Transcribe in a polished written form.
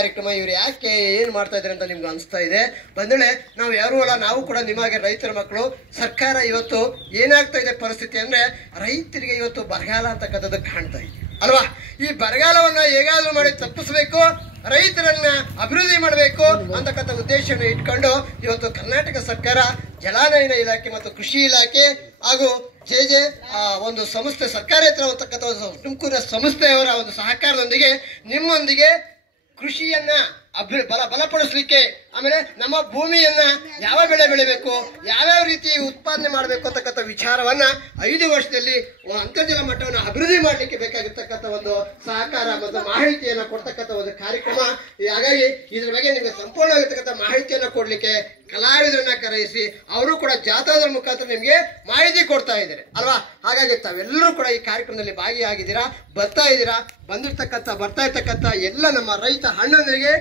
ಕಾರ್ಯಕ್ರಮ ಇವ್ರು ಯಾಕೆ ಏನ್ ಮಾಡ್ತಾ ಇದ್ದಾರೆ ಅಂತ ನಿಮ್ಗೆ ಅನಿಸ್ತಾ ಇದೆ. ಬಂಧುಗಳೇ, ನಾವು ಯಾರು ಅಲ್ಲ, ನಾವು ಕೂಡ ನಿಮಗೆ ರೈತರ ಮಕ್ಕಳು. ಸರ್ಕಾರ ಇವತ್ತು ಏನಾಗ್ತಾ ಇದೆ ಪರಿಸ್ಥಿತಿ ಅಂದ್ರೆ, ರೈತರಿಗೆ ಇವತ್ತು ಬರಗಾಲ ಅಂತಕ್ಕಂಥದ್ದು ಕಾಣ್ತಾ ಇದೆ ಅಲ್ವಾ. ಈ ಬರಗಾಲವನ್ನ ಹೇಗಾದ್ರೂ ಮಾಡಿ ತಪ್ಪಿಸ್ಬೇಕು, ರೈತರನ್ನ ಅಭಿವೃದ್ಧಿ ಮಾಡಬೇಕು ಅಂತಕ್ಕಂಥ ಉದ್ದೇಶವನ್ನು ಇಟ್ಕೊಂಡು ಇವತ್ತು ಕರ್ನಾಟಕ ಸರ್ಕಾರ ಜಲಾನಯನ ಇಲಾಖೆ ಮತ್ತು ಕೃಷಿ ಇಲಾಖೆ ಹಾಗೂ ಜೆ ಒಂದು ಸಂಸ್ಥೆ ಸರ್ಕಾರೇತರ ಅಂತಕ್ಕಂಥ ತುಮಕೂರಿನ ಸಂಸ್ಥೆಯವರ ಒಂದು ಸಹಕಾರದೊಂದಿಗೆ ನಿಮ್ಮೊಂದಿಗೆ ಕೃಷಿಯನ್ನ ಬಲಪಡಿಸಲಿಕ್ಕೆ, ಆಮೇಲೆ ನಮ್ಮ ಭೂಮಿಯನ್ನ ಯಾವ ಬೆಳೆ ಬೆಳಿಬೇಕು, ಯಾವ್ಯಾವ ರೀತಿ ಉತ್ಪಾದನೆ ಮಾಡಬೇಕು ಅಂತಕ್ಕಂಥ ವಿಚಾರವನ್ನ 5 ವರ್ಷದಲ್ಲಿ ಅಂತರ್ಜಲ ಮಟ್ಟವನ್ನು ಅಭಿವೃದ್ಧಿ ಮಾಡಲಿಕ್ಕೆ ಬೇಕಾಗಿರ್ತಕ್ಕಂಥ ಒಂದು ಸಹಕಾರ ಮತ್ತು ಮಾಹಿತಿಯನ್ನ ಕೊಡ್ತಕ್ಕಂಥ ಒಂದು ಕಾರ್ಯಕ್ರಮ. ಹಾಗಾಗಿ ಇದ್ರ ಬಗ್ಗೆ ನಿಮಗೆ ಸಂಪೂರ್ಣವಾಗಿರ್ತಕ್ಕಂಥ ಮಾಹಿತಿಯನ್ನ ಕೊಡ್ಲಿಕ್ಕೆ ಕಲಾವಿದರನ್ನ ಕರೆಯಿಸಿ ಅವರು ಕೂಡ ಜಾಥಾದ ಮುಖಾಂತರ ನಿಮ್ಗೆ ಮಾಹಿತಿ ಕೊಡ್ತಾ ಇದ್ದಾರೆ ಅಲ್ವಾ. ಹಾಗಾಗಿ ತಾವೆಲ್ಲರೂ ಕೂಡ ಈ ಕಾರ್ಯಕ್ರಮದಲ್ಲಿ ಭಾಗಿಯಾಗಿದ್ದೀರಾ, ಬರ್ತಾ ಇದ್ದೀರಾ. ಬರ್ತಾ ಇರ್ತಕ್ಕಂಥ ಎಲ್ಲ ನಮ್ಮ ರೈತ ಅಣ್ಣಂದರಿಗೆ